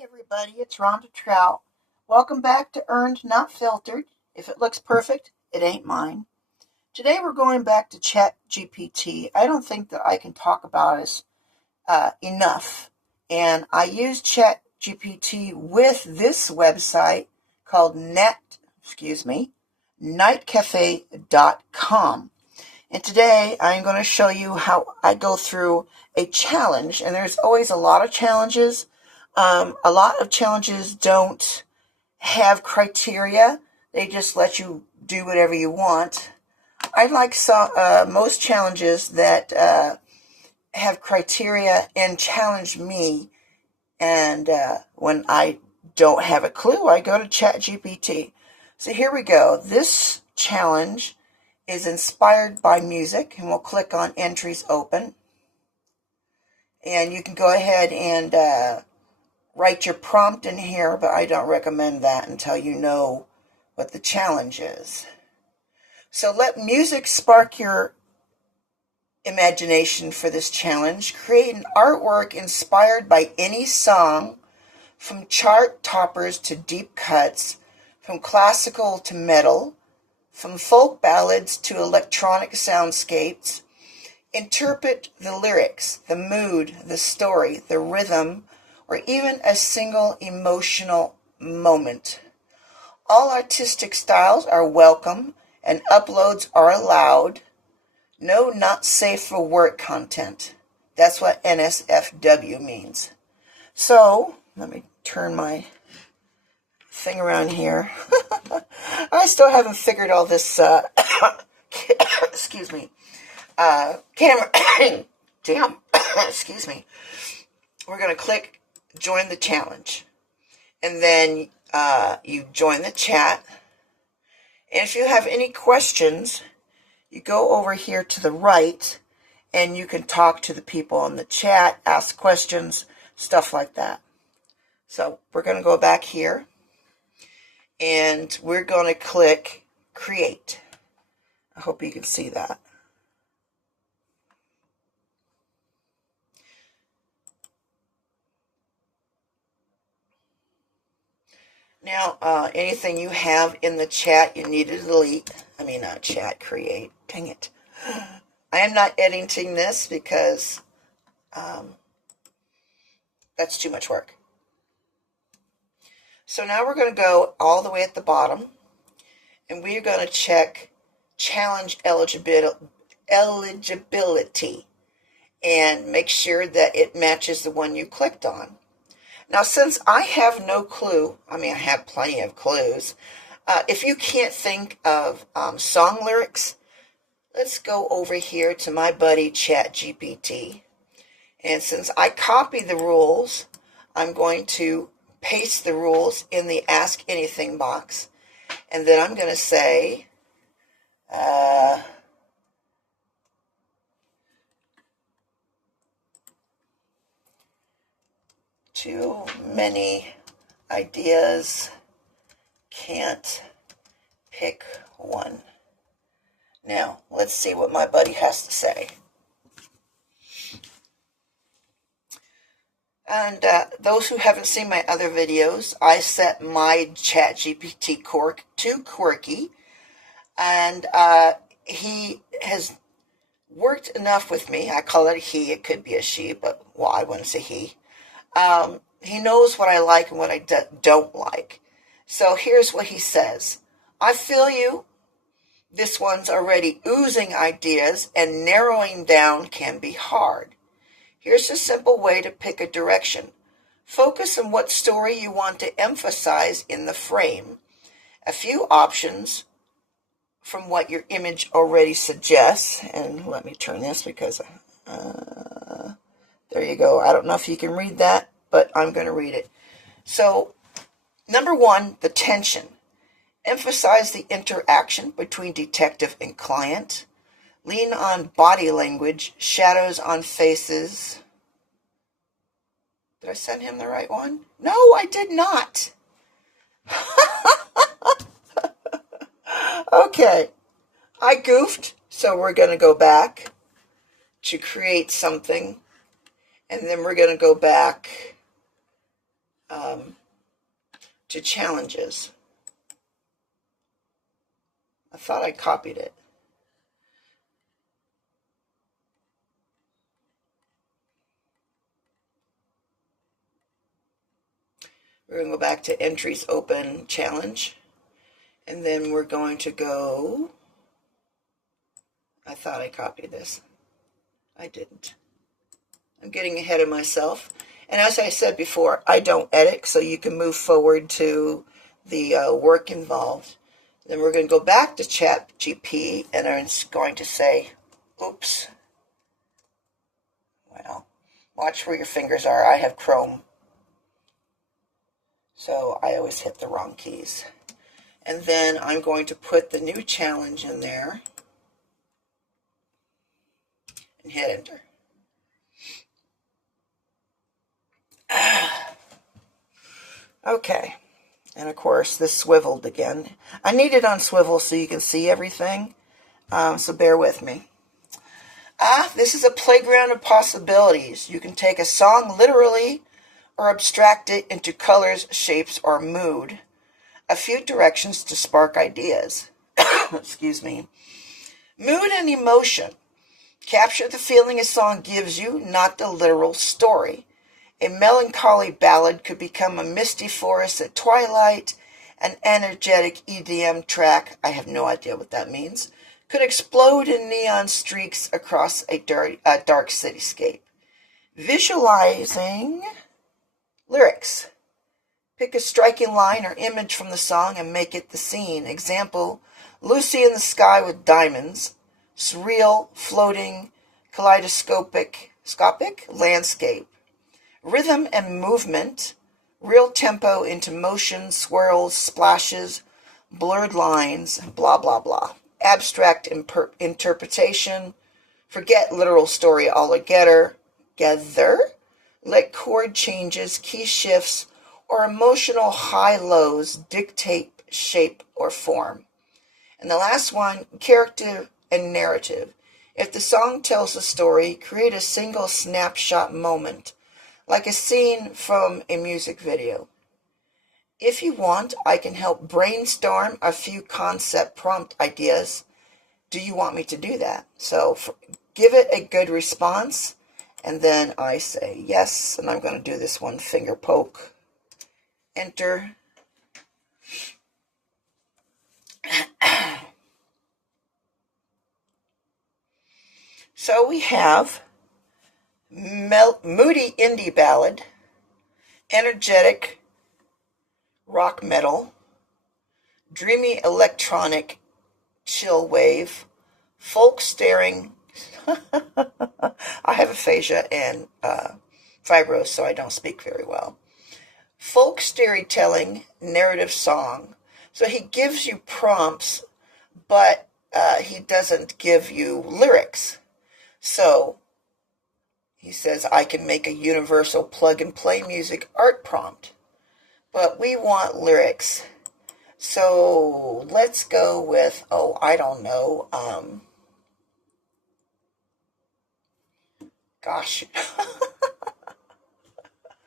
Hey everybody, it's Rhonda Trout. Welcome back to Earned Not Filtered. If it looks perfect, it ain't mine. Today we're going back to ChatGPT. I don't think that I can talk about it enough. And I use ChatGPT with this website called nightcafe.com. And today I'm going to show you how I go through a challenge. And there's always a lot of challenges. A lot of challenges don't have criteria. They just let you do whatever you want. I like most challenges that have criteria and challenge me. And when I don't have a clue, I go to ChatGPT. So here we go. This challenge is inspired by music, and we'll click on Entries Open. And you can go ahead and write your prompt in here, but I don't recommend that until you know what the challenge is. So let music spark your imagination for this challenge. Create an artwork inspired by any song, from chart toppers to deep cuts, from classical to metal, from folk ballads to electronic soundscapes. Interpret the lyrics, the mood, the story, the rhythm, or even a single emotional moment. All artistic styles are welcome and uploads are allowed. No not safe for work content. That's what NSFW means. So, let me turn my thing around here. I still haven't figured all this, excuse me, camera, damn, excuse me. We're going to click Join the Challenge. And then you join the chat. And if you have any questions, you go over here to the right and you can talk to the people on the chat, ask questions, stuff like that. So we're going to go back here and we're going to click Create. I hope you can see that. Now, anything you have in the chat you need to delete. Create. Dang it. I am not editing this because that's too much work. So now we're going to go all the way at the bottom, and we're going to check challenge eligibility and make sure that it matches the one you clicked on. Now, since I have no clue, I have plenty of clues. If you can't think of song lyrics, let's go over here to my buddy ChatGPT. And since I copied the rules, I'm going to paste the rules in the Ask Anything box. And then I'm going to say, too many ideas, can't pick one. Now, let's see what my buddy has to say. And those who haven't seen my other videos, I set my ChatGPT to quirky. And he has worked enough with me. I call it a he. It could be a she, but, well, I wouldn't say he. He knows what I like and what I don't like. So here's what he says. I feel you. This one's already oozing ideas, and narrowing down can be hard. Here's a simple way to pick a direction. Focus on what story you want to emphasize in the frame. A few options from what your image already suggests. And let me turn this because there you go. I don't know if you can read that, but I'm going to read it. So, number one, the tension. Emphasize the interaction between detective and client. Lean on body language, shadows on faces. Did I send him the right one? No, I did not. Okay, I goofed, so we're going to go back to create something. And then we're going to go back to challenges. I thought I copied it. We're going to go back to entries open challenge. And then we're going to go, I thought I copied this. I didn't. I'm getting ahead of myself. And as I said before, I don't edit, so you can move forward to the work involved. Then we're going to go back to ChatGPT, and it's going to say, oops. Well, watch where your fingers are. I have Chrome, so I always hit the wrong keys. And then I'm going to put the new challenge in there and hit enter. Okay, and of course this swiveled again. I need it on swivel so you can see everything, so bear with me. This is a playground of possibilities. You can take a song literally or abstract it into colors, shapes, or mood. A few directions to spark ideas. Excuse me. Mood and emotion. Capture the feeling a song gives you, not the literal story. A melancholy ballad could become a misty forest at twilight. An energetic EDM track, I have no idea what that means, could explode in neon streaks across a dark cityscape. Visualizing lyrics. Pick a striking line or image from the song and make it the scene. Example, Lucy in the sky with diamonds. Surreal, floating, kaleidoscopic landscape. Rhythm and movement. Real tempo into motion, swirls, splashes, blurred lines, blah, blah, blah. Abstract interpretation. Forget literal story altogether. Let chord changes, key shifts, or emotional high-lows dictate shape or form. And the last one, character and narrative. If the song tells a story, create a single snapshot moment, like a scene from a music video. If you want, I can help brainstorm a few concept prompt ideas. Do you want me to do that? So give it a good response, and then I say yes, and I'm going to do this one finger poke. Enter. So we have moody indie ballad, energetic rock metal, dreamy electronic chill wave, folk staring. I have aphasia and fibrose, so I don't speak very well. Folk storytelling, narrative song. So he gives you prompts, but he doesn't give you lyrics. So he says, I can make a universal plug-and-play music art prompt, but we want lyrics. So let's go with, I don't know, gosh.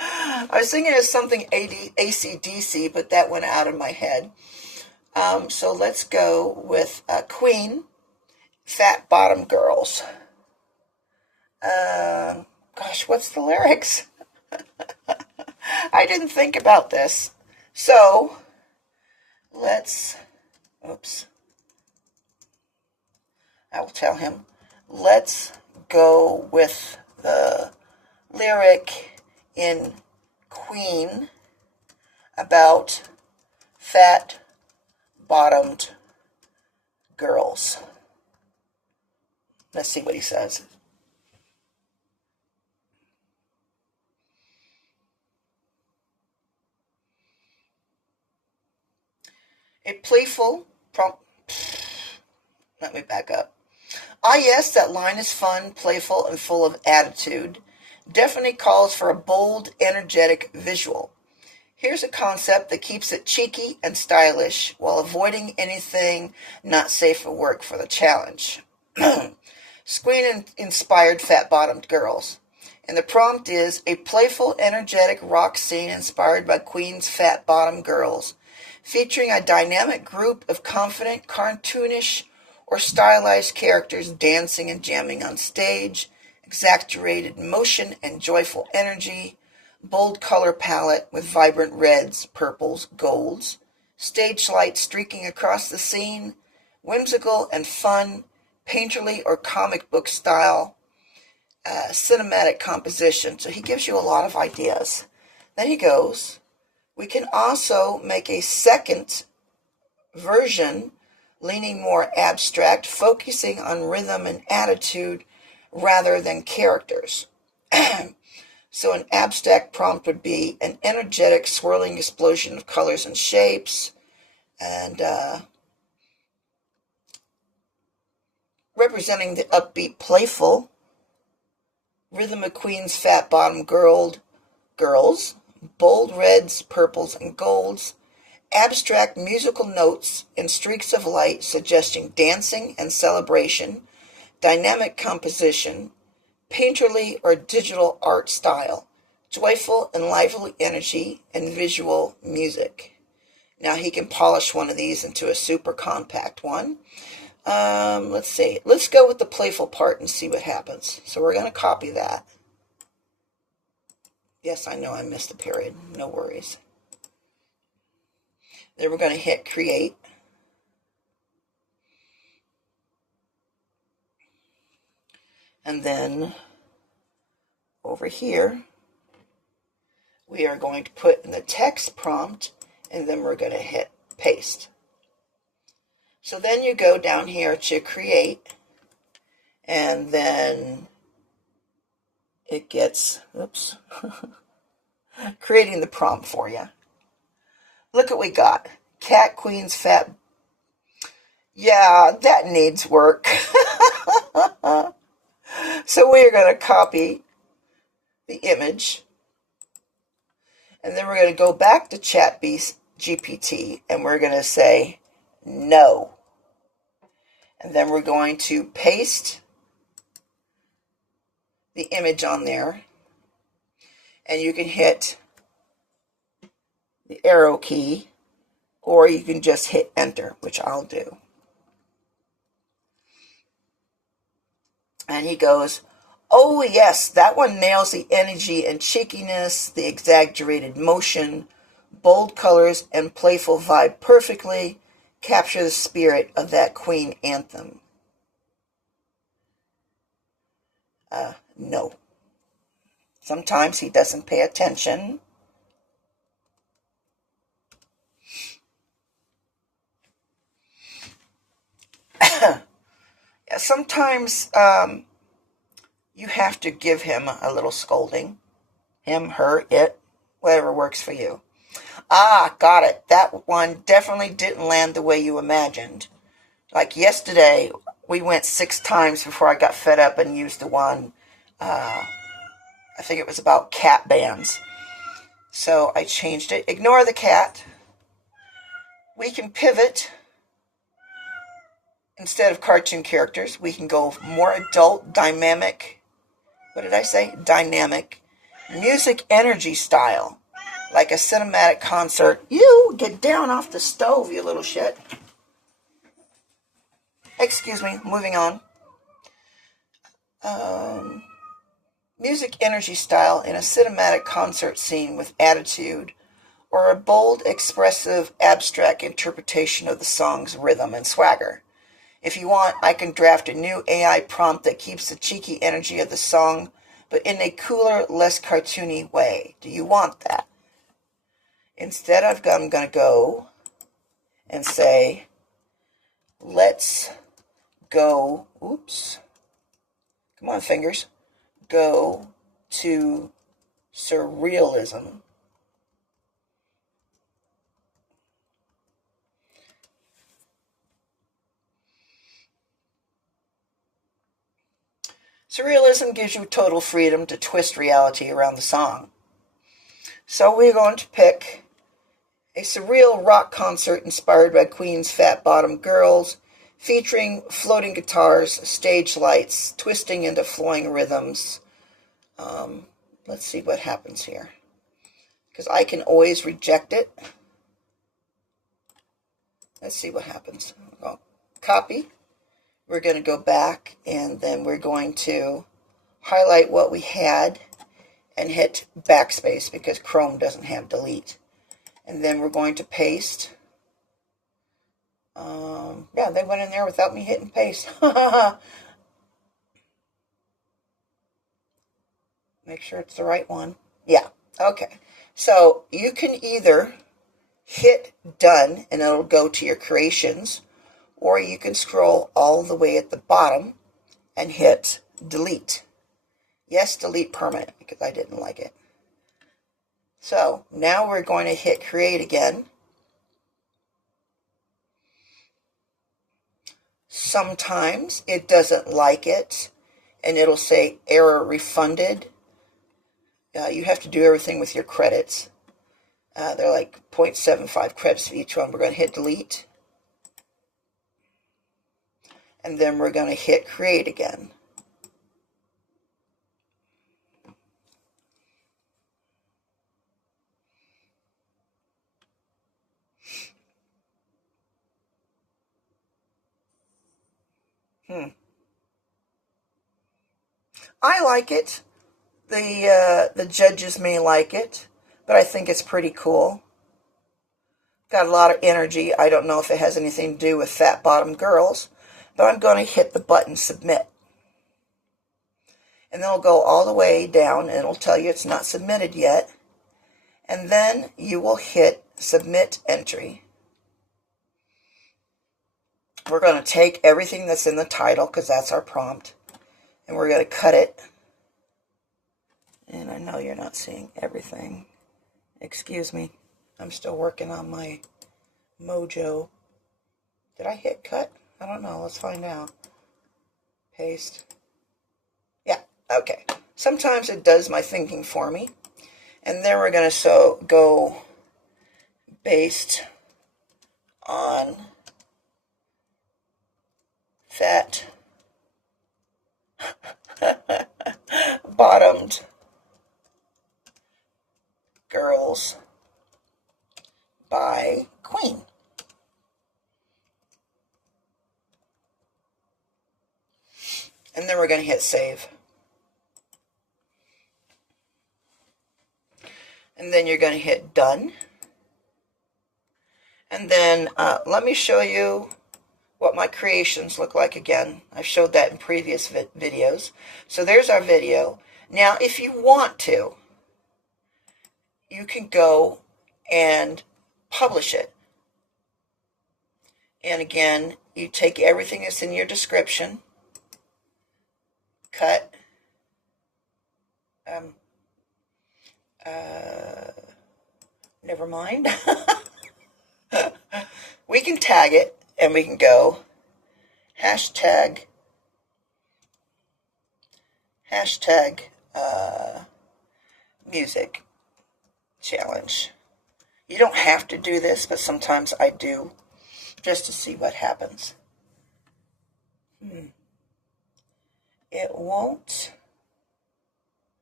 I was thinking of something AC/DC, but that went out of my head. So let's go with Queen, Fat Bottom Girls. Gosh, what's the lyrics? I didn't think about this. So I will tell him, let's go with the lyric in Queen about fat-bottomed girls. Let's see what he says. A playful prompt. Let me back up. Yes, that line is fun, playful, and full of attitude. Definitely calls for a bold, energetic visual. Here's a concept that keeps it cheeky and stylish while avoiding anything not safe for work for the challenge. Screen-inspired fat-bottomed girls. And the prompt is a playful, energetic rock scene inspired by Queen's Fat Bottom Girls, featuring a dynamic group of confident, cartoonish, or stylized characters dancing and jamming on stage, exaggerated motion and joyful energy, bold color palette with vibrant reds, purples, golds, stage lights streaking across the scene, whimsical and fun, painterly or comic book style, cinematic composition. So he gives you a lot of ideas. Then he goes, we can also make a second version leaning more abstract, focusing on rhythm and attitude rather than characters. So an abstract prompt would be an energetic, swirling explosion of colors and shapes, and representing the upbeat, playful rhythm of Queen's Fat Bottom Girls, bold reds, purples, and golds, abstract musical notes and streaks of light suggesting dancing and celebration, dynamic composition, painterly or digital art style, joyful and lively energy, and visual music. Now he can polish one of these into a super compact one. Let's see. Let's go with the playful part and see what happens. So we're going to copy that. Yes, I know I missed a period. No worries. Then we're going to hit create. And then over here, we are going to put in the text prompt, and then we're going to hit paste. So then you go down here to create, and then it gets, oops, creating the prompt for you. Look what we got. Cat Queen's Fat. Yeah, that needs work. So we are going to copy the image, and then we're going to go back to ChatGPT, and we're going to say no. And then we're going to paste the image on there, and you can hit the arrow key, or you can just hit enter, which I'll do. And he goes, oh yes, that one nails the energy and cheekiness, the exaggerated motion, bold colors, and playful vibe perfectly. Capture the spirit of that Queen anthem. No. Sometimes he doesn't pay attention. Sometimes you have to give him a little scolding. Him, her, it, whatever works for you. Ah, got it. That one definitely didn't land the way you imagined. Like yesterday, we went 6 times before I got fed up and used the one. I think it was about cat bands. So I changed it. Ignore the cat. We can pivot. Instead of cartoon characters, we can go more adult, dynamic. What did I say? Dynamic. Music energy style. Like a cinematic concert. You get down off the stove, you little shit. Excuse me, moving on. Music energy style in a cinematic concert scene with attitude, or a bold, expressive, abstract interpretation of the song's rhythm and swagger. If you want, I can draft a new AI prompt that keeps the cheeky energy of the song, but in a cooler, less cartoony way. Do you want that? Instead, I'm going to go and say, let's go, oops, come on, fingers, go to surrealism. Surrealism gives you total freedom to twist reality around the song. So we're going to pick a surreal rock concert inspired by Queen's Fat Bottom Girls, featuring floating guitars, stage lights, twisting into flowing rhythms, Let's see what happens here, because I can always reject it. Let's see what happens. I'll copy. We're going to go back, and then we're going to highlight what we had and hit backspace because Chrome doesn't have delete. And then we're going to paste. Yeah, they went in there without me hitting paste. Make sure it's the right one. Yeah, okay. So you can either hit done and it'll go to your creations, or you can scroll all the way at the bottom and hit delete. Yes, delete permanent, because I didn't like it. So now we're going to hit create again. Sometimes it doesn't like it and it'll say error refunded. You have to do everything with your credits. They're like 0.75 credits for each one. We're going to hit delete. And then we're going to hit create again. I like it. The judges may like it, but I think it's pretty cool. Got a lot of energy. I don't know if it has anything to do with fat bottom girls, but I'm going to hit the button submit. And then it'll go all the way down and it'll tell you it's not submitted yet. And then you will hit submit entry. We're going to take everything that's in the title because that's our prompt, and we're going to cut it. And I know you're not seeing everything. Excuse me. I'm still working on my mojo. Did I hit cut? I don't know. Let's find out. Paste. Yeah, okay. Sometimes it does my thinking for me. And then we're going to go based on fat bottomed girls by Queen. And then we're going to hit save. And then you're going to hit done. And then let me show you what my creations look like again. I've showed that in previous videos. So there's our video. Now, if you want to, you can go and publish it. And again, you take everything that's in your description, cut, never mind. We can tag it, and we can go hashtag music challenge. You don't have to do this, but sometimes I do, just to see what happens. It won't.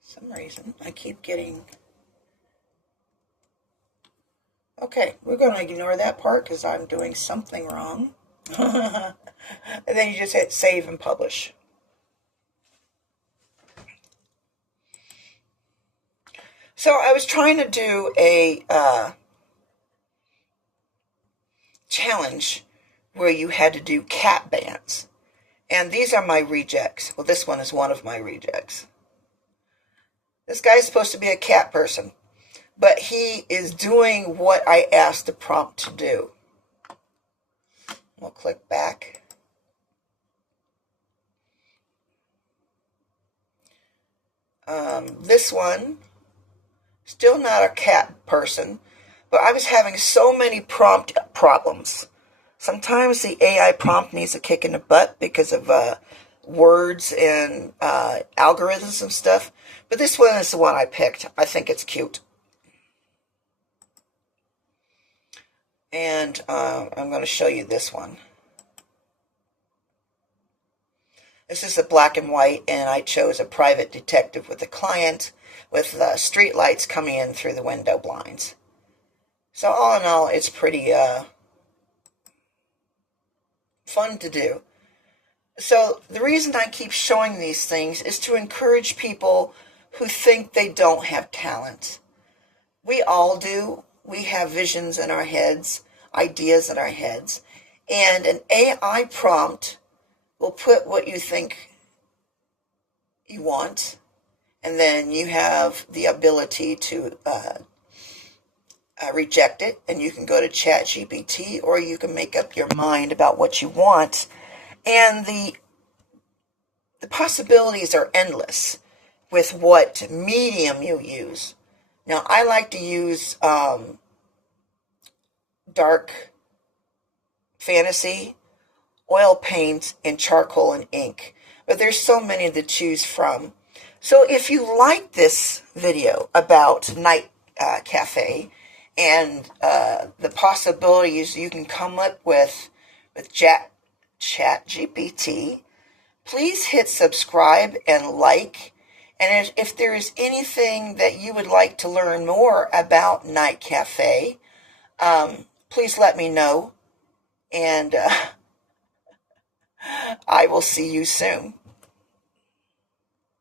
For some reason, I keep getting... Okay, we're going to ignore that part because I'm doing something wrong. And then you just hit save and publish. So I was trying to do a challenge where you had to do cat bands. And these are my rejects. Well, this one is one of my rejects. This guy's supposed to be a cat person, but he is doing what I asked the prompt to do. We'll click back. This one, still not a cat person, but I was having so many prompt problems. Sometimes the AI prompt needs a kick in the butt because of words and algorithms and stuff. But this one is the one I picked. I think it's cute. And I'm going to show you this one. This is a black and white, and I chose a private detective with a client with street lights coming in through the window blinds. So all in all, it's pretty fun to do. So the reason I keep showing these things is to encourage people who think they don't have talent. We all do. We have visions in our heads, ideas in our heads, and an AI prompt will put what you think you want, and then you have the ability to reject it, and you can go to ChatGPT, or you can make up your mind about what you want, and the possibilities are endless with what medium you use. Now, I like to use dark fantasy, oil paint, and charcoal and ink. But there's so many to choose from. So if you like this video about Night Cafe and the possibilities you can come up with ChatGPT, please hit subscribe and like. And if there is anything that you would like to learn more about Night Cafe, please let me know. And I will see you soon.